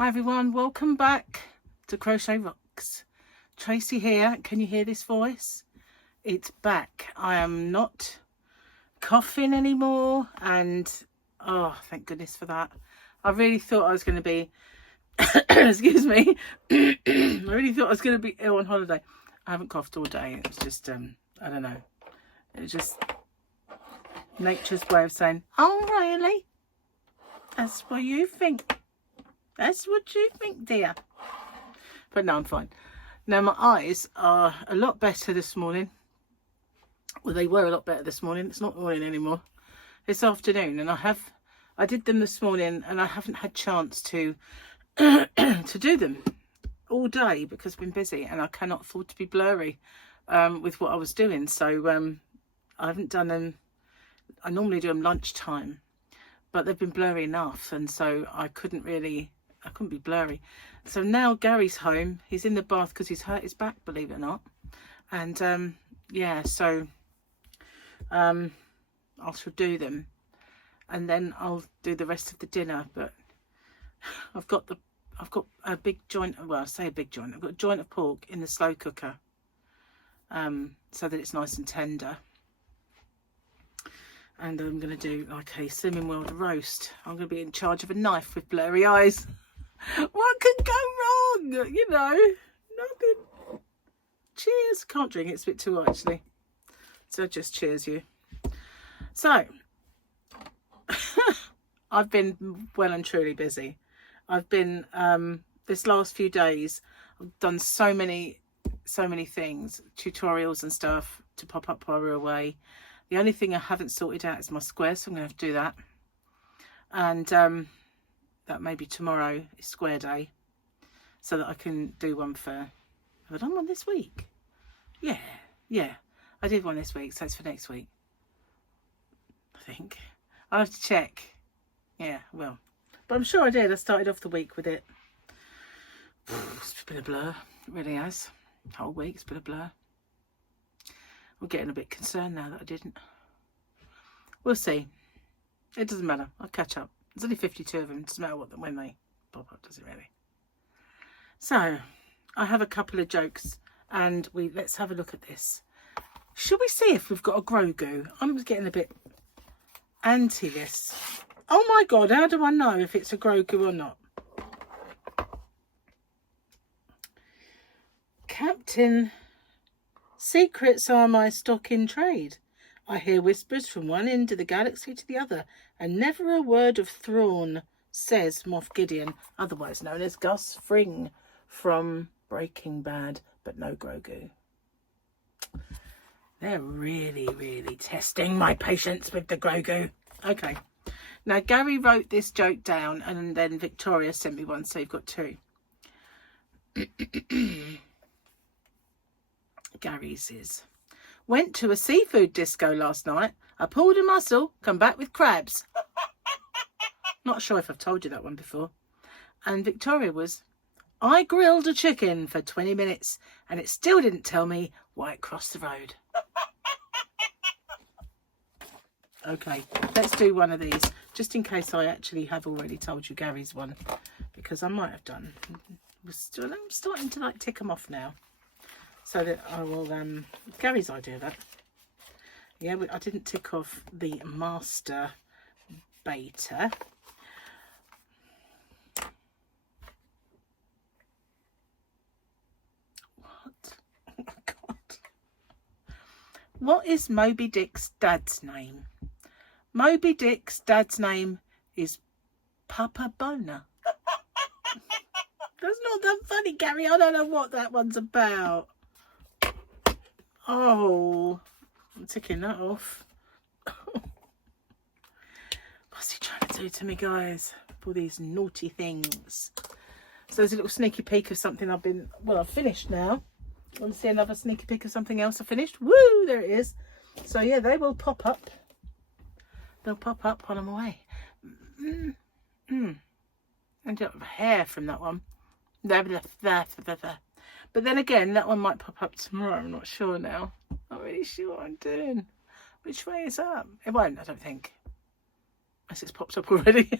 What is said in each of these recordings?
Hi everyone, welcome back to Crochet Rocks. Tracy here. Can you hear this voice? It's back. I am not coughing anymore, and oh, thank goodness for that. I really thought I was going to be excuse me. I really thought I was going to be ill on holiday. I haven't coughed all day. It was just I don't know. It was just nature's way of saying, oh really? That's what you think. That's what you think, dear. But no, I'm fine. Now, my eyes are a lot better this morning. Well, they were a lot better this morning. It's not morning anymore. It's afternoon. And I did them this morning, and I haven't had chance to to do them all day because I've been busy and I cannot afford to be blurry with what I was doing. So I haven't done them. I normally do them lunchtime, but they've been blurry enough. And so I couldn't be blurry. So now Gary's home. He's in the bath because he's hurt his back, believe it or not. And yeah, so I shall do them, and then I'll do the rest of the dinner. But I've got a big joint. Well, I say a big joint. I've got a joint of pork in the slow cooker, so that it's nice and tender. And I'm going to do like a Slimming World roast. I'm going to be in charge of a knife with blurry eyes. What could go wrong? You know, nothing. Cheers. Can't drink it. It's a bit too hot, actually. So just cheers you. So, I've been well and truly busy. I've been, this last few days, I've done so many things, tutorials and stuff to pop up while we're away. The only thing I haven't sorted out is my square, so I'm going to have to do that. And that maybe tomorrow is square day, so that I can do one for... Have I done one this week? Yeah. I did one this week, so it's for next week, I think. I'll have to check. Yeah, well. But I'm sure I did. I started off the week with it. It's been a blur. It really has. The whole week's been a blur. I'm getting a bit concerned now that I didn't. We'll see. It doesn't matter. I'll catch up. There's only 52 of them. It doesn't matter when they pop up, does it really? So, I have a couple of jokes, and let's have a look at this. Should we see if we've got a grow goo? I'm getting a bit anti this. Oh my God, how do I know if it's a grow goo or not? Captain, secrets are my stock in trade. I hear whispers from one end of the galaxy to the other, and never a word of Thrawn, says Moff Gideon, otherwise known as Gus Fring from Breaking Bad, but no Grogu. They're really, really testing my patience with the Grogu. Okay. Now, Gary wrote this joke down, and then Victoria sent me one, so you've got two. Gary's is... Went to a seafood disco last night. I pulled a mussel, come back with crabs. Not sure if I've told you that one before. And Victoria was, I grilled a chicken for 20 minutes and it still didn't tell me why it crossed the road. Okay, let's do one of these, just in case I actually have already told you Gary's one, because I might have done. I'm starting to like tick them off now. So that I will, Gary's idea that. Yeah, I didn't tick off the master beta. What? Oh my God. What is Moby Dick's dad's name? Moby Dick's dad's name is Papa Boner. That's not that funny, Gary. I don't know what that one's about. Oh, I'm ticking that off. What's he trying to do to me, guys? For these naughty things. So there's a little sneaky peek of something I've finished now. Want to see another sneaky peek of something else I finished? Woo, there it is. So yeah, they will pop up. They'll pop up while I'm away. Ended up with hair from that one. But then again, that one might pop up tomorrow. I'm not sure now. Not really sure what I'm doing. Which way is up? It won't, I don't think. Unless it's popped up already.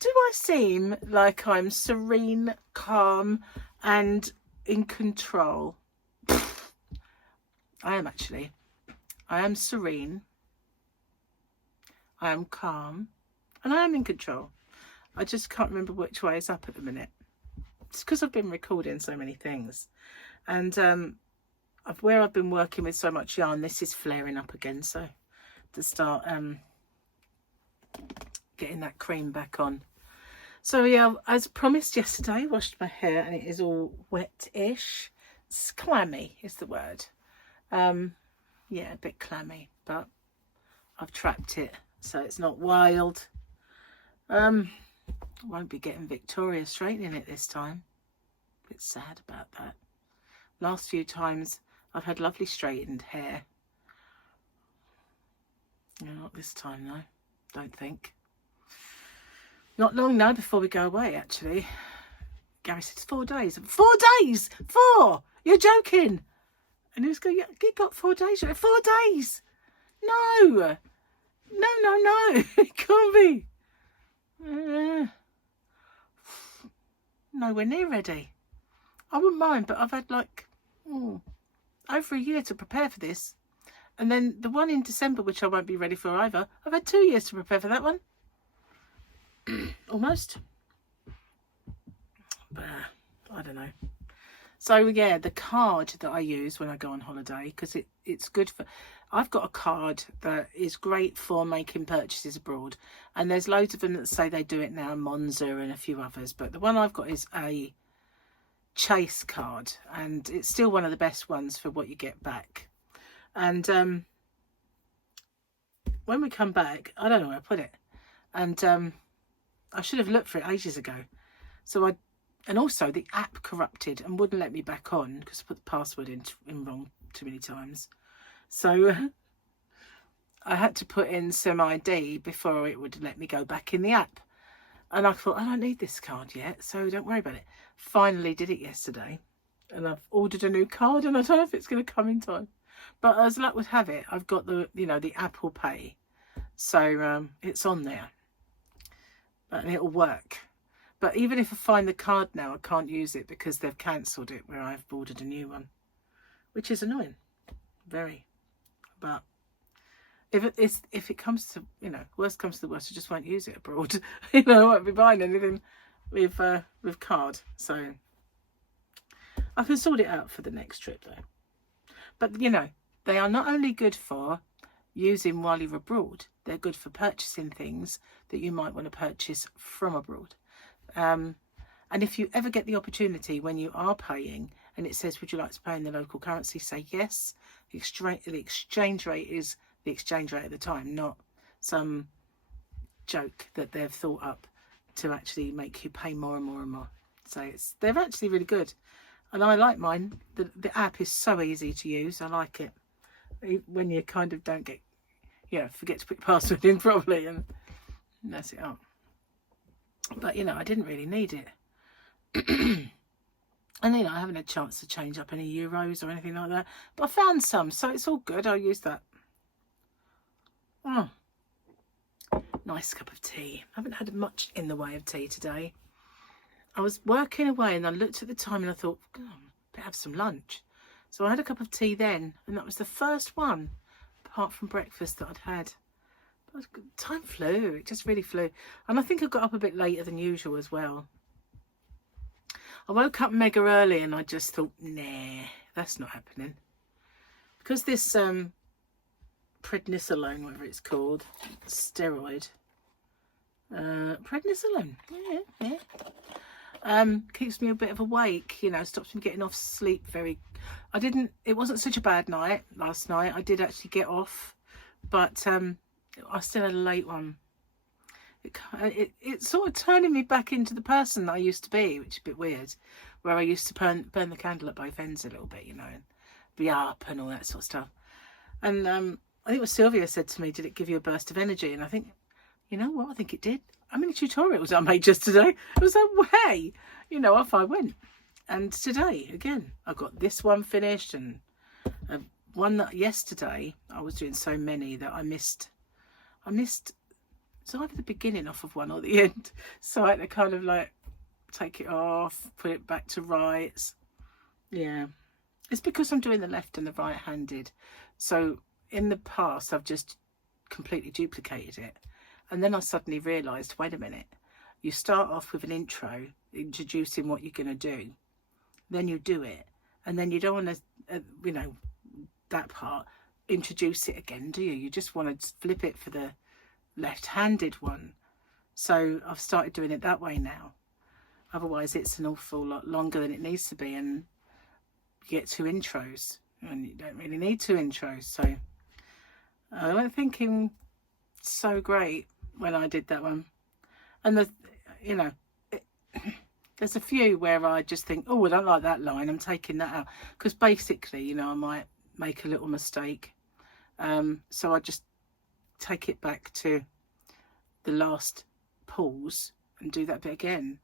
Do I I seem like I'm serene, calm and in control? I am actually. I am serene, I am calm, and I am in control. I just can't remember which way is up at the minute. It's because I've been recording so many things. And where I've been working with so much yarn, this is flaring up again. So to start getting that cream back on. So yeah, as promised yesterday, washed my hair and it is all wet-ish. It's clammy is the word. Yeah, a bit clammy, but I've trapped it so it's not wild. I won't be getting Victoria straightening it this time. A bit sad about that. Last few times I've had lovely straightened hair. No, not this time though, don't think. Not long now before we go away, actually. Gary said, it's 4 days. 4 days! 4! You're joking! And he was going, yeah, you got 4 days. 4 days! No! No. It can't be. Nowhere near ready. I wouldn't mind, but I've had like over a year to prepare for this. And then the one in December, which I won't be ready for either, I've had 2 years to prepare for that one. Almost. But I don't know. So yeah, the card that I use when I go on holiday, because it's good for, I've got a card that is great for making purchases abroad, and there's loads of them that say they do it now, Monza and a few others, but the one I've got is a Chase card, and it's still one of the best ones for what you get back. And when we come back, I don't know where I put it, and I should have looked for it ages ago. So and also the app corrupted and wouldn't let me back on because I put the password in wrong too many times. So I had to put in some ID before it would let me go back in the app. And I thought, I don't need this card yet, so don't worry about it. Finally did it yesterday. And I've ordered a new card and I don't know if it's going to come in time. But as luck would have it, I've got the Apple Pay. So it's on there. And it'll work. But even if I find the card now, I can't use it because they've cancelled it where I've ordered a new one. Which is annoying. Very. But if it comes to, worst comes to the worst, I just won't use it abroad. I won't be buying anything with card. So I can sort it out for the next trip though. But they are not only good for using while you're abroad, they're good for purchasing things that you might want to purchase from abroad. And if you ever get the opportunity when you are paying and it says, would you like to pay in the local currency, say yes. The exchange rate is the exchange rate at the time, not some joke that they've thought up to actually make you pay more and more and more. So they're actually really good. And I like mine. The app is so easy to use. I like it. When you kind of don't get, forget to put your password in properly and mess it up. But, I didn't really need it. And, I haven't had a chance to change up any euros or anything like that. But I found some, so it's all good. I'll use that. Oh, nice cup of tea. I haven't had much in the way of tea today. I was working away and I looked at the time and I thought, oh, I better have some lunch. So I had a cup of tea then, and that was the first one, apart from breakfast, that I'd had. But time flew. It just really flew. And I think I got up a bit later than usual as well. I woke up mega early and I just thought, nah, that's not happening. Because this prednisolone, whatever it's called, steroid, prednisolone, yeah. Keeps me a bit of awake, stops me getting off sleep it wasn't such a bad night last night. I did actually get off, but I still had a late one. It's sort of turning me back into the person that I used to be, which is a bit weird, where I used to burn the candle at both ends a little bit, and be up and all that sort of stuff. And I think what Sylvia said to me, did it give you a burst of energy? And I think, you know what, I think it did. How many tutorials I made just today? It was like, hey, off I went. And today, again, I got this one finished, and one that yesterday, I was doing so many that I missed It's either the beginning off of one or the end. So I had to kind of like take it off, put it back to rights. Yeah. It's because I'm doing the left and the right handed. So in the past, I've just completely duplicated it. And then I suddenly realised, wait a minute, you start off with an intro, introducing what you're going to do. Then you do it. And then you don't want to, you know, that part, introduce it again, do you? You just want to flip it for the left-handed one. So I've started doing it that way now. Otherwise, it's an awful lot longer than it needs to be. And you get 2 intros. And you don't really need 2 intros. So I wasn't thinking so great when I did that one. And you know, there's a few where I just think, oh, I don't like that line, I'm taking that out, because basically, you know, I might make a little mistake, so I just take it back to the last pause and do that bit again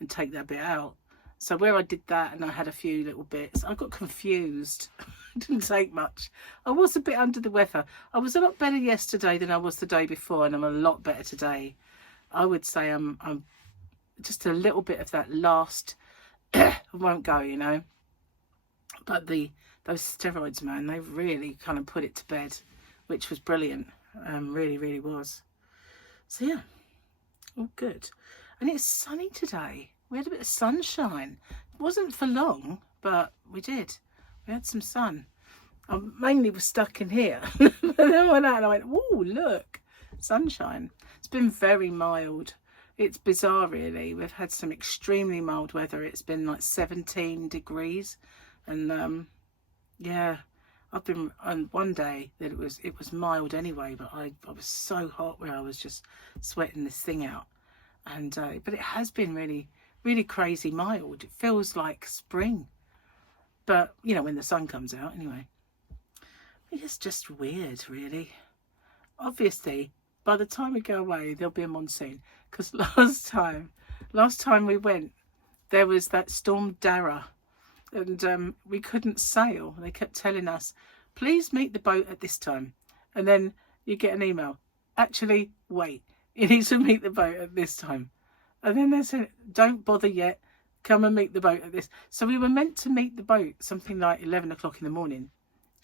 and take that bit out. So where I did that and I had a few little bits, I got confused. It didn't take much. I was a bit under the weather. I was a lot better yesterday than I was the day before, and I'm a lot better today. I would say I'm just a little bit of that last won't go, you know. But those steroids, man, they really kind of put it to bed, which was brilliant. Really, really was. So yeah, all good. And it's sunny today. We had a bit of sunshine. It wasn't for long, but we did. We had some sun. I mainly was stuck in here. And then I went out and I went, oh, look, sunshine. It's been very mild. It's bizarre, really. We've had some extremely mild weather. It's been like 17 degrees. And yeah, I've been on one day that it was mild anyway, but I was so hot where I was just sweating this thing out. And but it has been really, really crazy mild. It feels like spring. But, you know, when the sun comes out, anyway. It's just weird, really. Obviously, by the time we go away, there'll be a monsoon. Because last time we went, there was that storm Dara. And we couldn't sail. They kept telling us, please meet the boat at this time. And then you get an email. Actually, wait. You need to meet the boat at this time. And then they said, don't bother yet. Come and meet the boat at this. So we were meant to meet the boat something like 11 o'clock in the morning.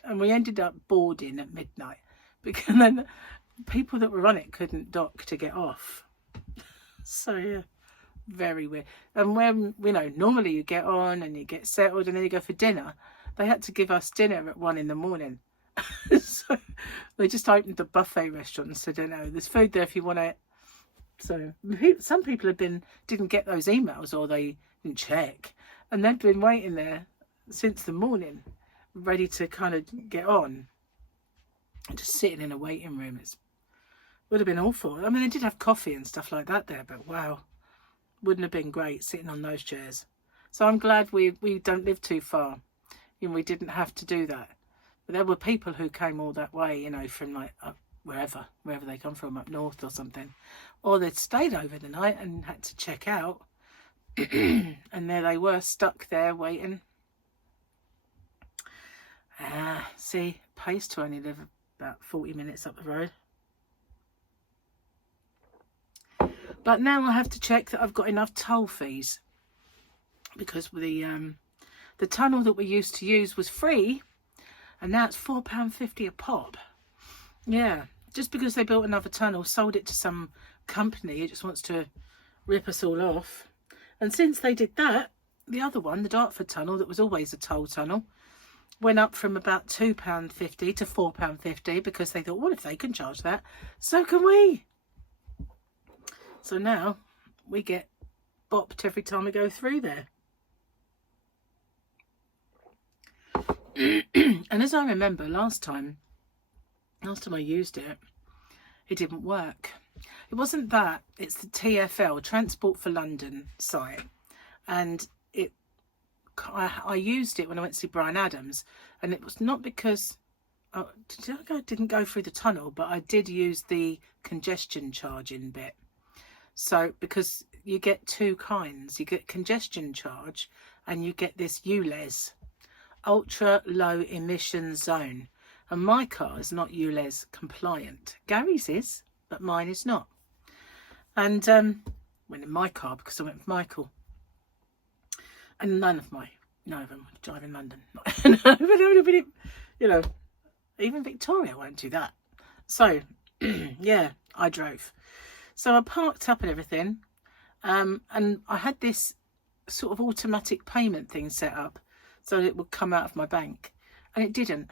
And we ended up boarding at midnight. Because then people that were on it couldn't dock to get off. So yeah, very weird. And when, you know, normally you get on and you get settled and then you go for dinner. They had to give us dinner at 1 in the morning. So they just opened the buffet restaurant and said, no, there's food there if you want it. So some people didn't get those emails, or they didn't check, and they'd been waiting there since the morning, ready to kind of get on, and just sitting in a waiting room. It would have been awful. I mean, they did have coffee and stuff like that there, but wow, wouldn't have been great sitting on those chairs. So I'm glad we don't live too far. You know, we didn't have to do that. But there were people who came all that way, you know, from like up wherever they come from, up north or something, or they'd stayed over the night and had to check out. And there they were, stuck there waiting. See, pays to only live about 40 minutes up the road. But now I have to check that I've got enough toll fees, because the tunnel that we used to use was free, and now it's £4.50 a pop. Yeah, just because they built another tunnel, sold it to some company, it just wants to rip us all off. And since they did that, the other one, the Dartford tunnel, that was always a toll tunnel, went up from about £2.50 to £4.50, because they thought, well, if they can charge that, so can we. So now we get bopped every time we go through there. And as I remember, last time I used it, it didn't work. It wasn't that, it's the TfL, Transport for London site. And I used it when I went to see Brian Adams, and it was not because I didn't go through the tunnel, but I did use the congestion charging bit. So because you get 2 kinds, you get congestion charge and you get this ULEZ, ultra low emission zone. And my car is not ULEZ compliant. Gary's is, but mine is not. And went in my car because I went with Michael. And none of them would drive in London. You know, even Victoria won't do that. So, yeah, I drove. So I parked up and everything. And I had this sort of automatic payment thing set up so that it would come out of my bank. And it didn't.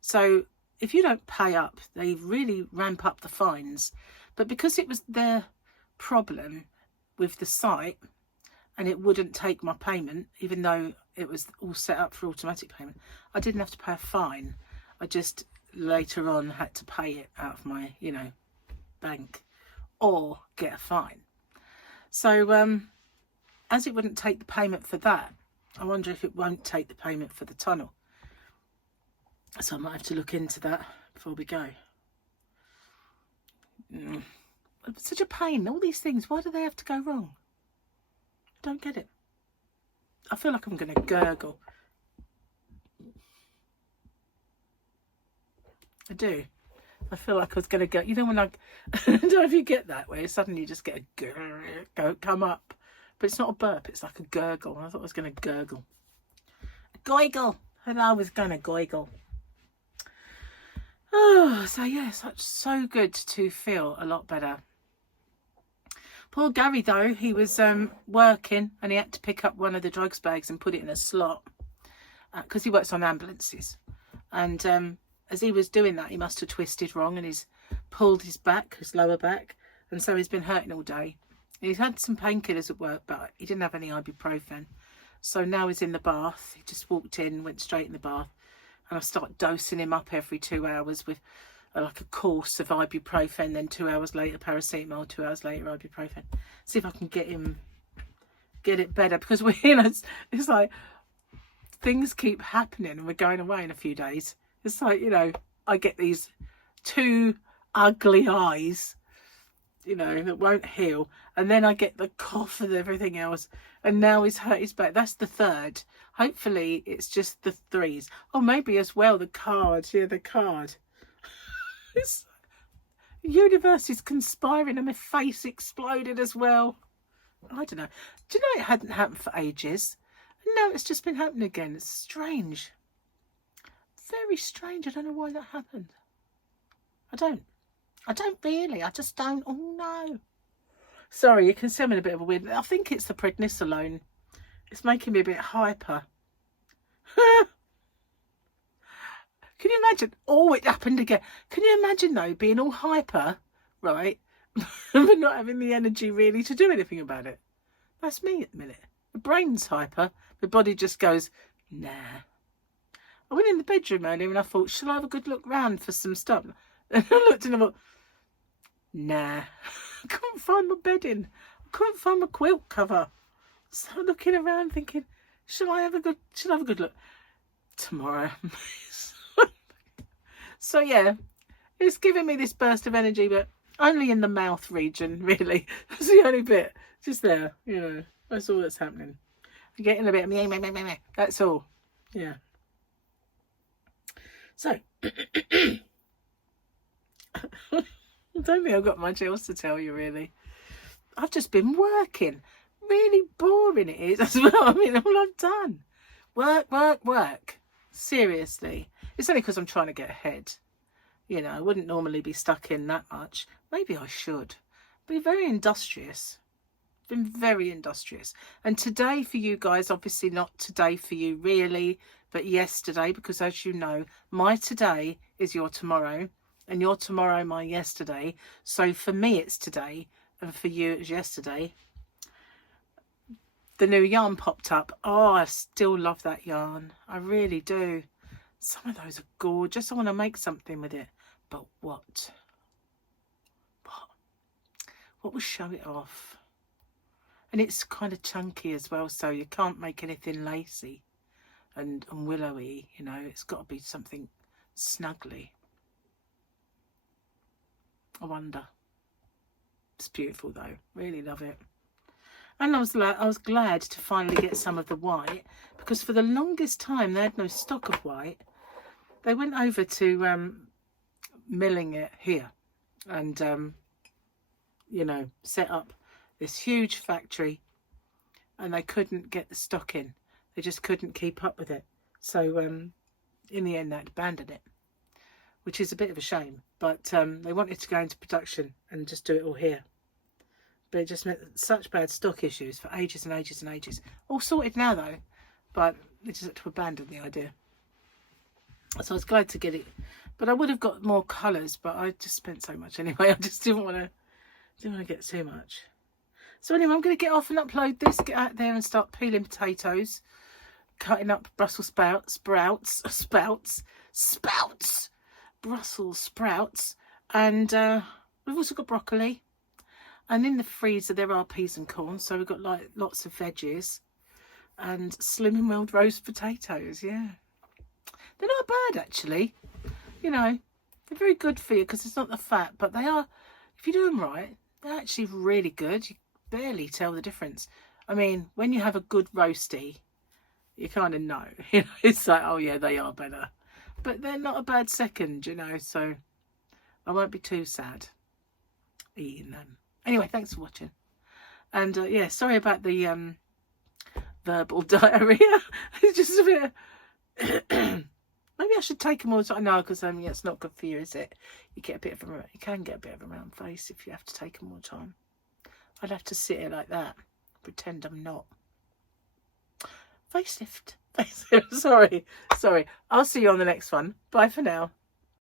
So if you don't pay up, they really ramp up the fines. But because it was their problem with the site, and it wouldn't take my payment, even though it was all set up for automatic payment, I didn't have to pay a fine. I just later on had to pay it out of my, you know, bank or get a fine. So as it wouldn't take the payment for that, I wonder if it won't take the payment for the tunnel. So I might have to look into that before we go. It's such a pain. All these things, why do they have to go wrong? Don't get it. I feel like I'm going to gurgle. I do. I feel like I was going to go. You know when I don't know if you get that where suddenly you just get a come up, but it's not a burp. It's like a gurgle. I thought I was going to gurgle. A goigle. And I was going to goigle. Oh, so yes, that's so good to feel a lot better. Poor Gary though, he was working and he had to pick up one of the drugs bags and put it in a slot because he works on ambulances. And as he was doing that, he must have twisted wrong and he's pulled his back, his lower back, and so he's been hurting all day. He's had some painkillers at work, but he didn't have any ibuprofen. So now he's in the bath. He just walked in, went straight in the bath, and I start dosing him up every 2 hours with like a course of ibuprofen, then 2 hours later paracetamol, 2 hours later ibuprofen. See if I can get it better, because we, you know, it's like things keep happening and we're going away in a few days. It's like, you know, I get these two ugly eyes, you know, that won't heal, and then I get the cough and everything else, and now he's hurt his back. That's the third. Hopefully it's just the threes. Oh, maybe as well the card. Yeah, the card. It's, the universe is conspiring and my face exploded as well. I don't know. Do you know it hadn't happened for ages? No, it's just been happening again. It's strange. Very strange. I don't know why that happened. I don't really. I just don't. Oh no. Sorry, you can see I'm in a bit of a weird. I think it's the prednisolone. It's making me a bit hyper. Can you imagine? Oh, it happened again. Can you imagine though, being all hyper, right, but not having the energy really to do anything about it? That's me at the minute. The brain's hyper. The body just goes, nah. I went in the bedroom earlier and I thought, shall I have a good look round for some stuff? And I looked and I thought, nah. I couldn't find my bedding. I couldn't find my quilt cover. So I'm looking around thinking, should I have a good look? Tomorrow. So yeah, it's giving me this burst of energy, but only in the mouth region, really. That's the only bit. Just there, you know. That's all that's happening. I'm getting a bit of meh. That's all. Yeah. So, I don't think I've got much else to tell you, really. I've just been working. Really boring it is as well. I mean, all I've done. Work. Seriously. It's only because I'm trying to get ahead. You know, I wouldn't normally be stuck in that much. Maybe I should. Be very industrious. Been very industrious. And today for you guys, obviously not today for you really, but yesterday, because as you know, my today is your tomorrow, and your tomorrow my yesterday. So for me it's today, and for you it's yesterday. The new yarn popped up. Oh, I still love that yarn. I really do. Some of those are gorgeous. I want to make something with it. But what? What will show it off? And it's kind of chunky as well, so you can't make anything lacy and willowy, you know. It's got to be something snuggly. I wonder. It's beautiful though. Really love it. And I was glad to finally get some of the white, because for the longest time they had no stock of white. They went over to milling it here, and you know, set up this huge factory, and they couldn't get the stock in. They just couldn't keep up with it. So in the end, they had to abandon it, which is a bit of a shame. But they wanted to go into production and just do it all here. But it just meant such bad stock issues for ages and ages and ages. All sorted now, though, but they just had to abandon the idea. So I was glad to get it. But I would have got more colours, but I just spent so much anyway. I just didn't want to get too much. So anyway, I'm going to get off and upload this, get out there and start peeling potatoes, cutting up Brussels sprouts, Brussels sprouts, and we've also got broccoli. And in the freezer there are peas and corn, so we've got like lots of veggies and Slimming World roast potatoes. Yeah, they're not bad actually. You know, they're very good for you because it's not the fat, but they are, if you do them right, they're actually really good. You barely tell the difference. I mean, when you have a good roasty, you kind of know. You know, it's like, oh yeah, they are better, but they're not a bad second. You know, so I won't be too sad eating them. Anyway, thanks for watching. And yeah, sorry about the verbal diarrhea. It's just a bit. Maybe I should take them all the time. No, because yeah, it's not good for you, is it? You get a bit of you can get a bit of a round face if you have to take them all the time. I'd have to sit here like that, pretend I'm not. Facelift. Sorry. I'll see you on the next one. Bye for now.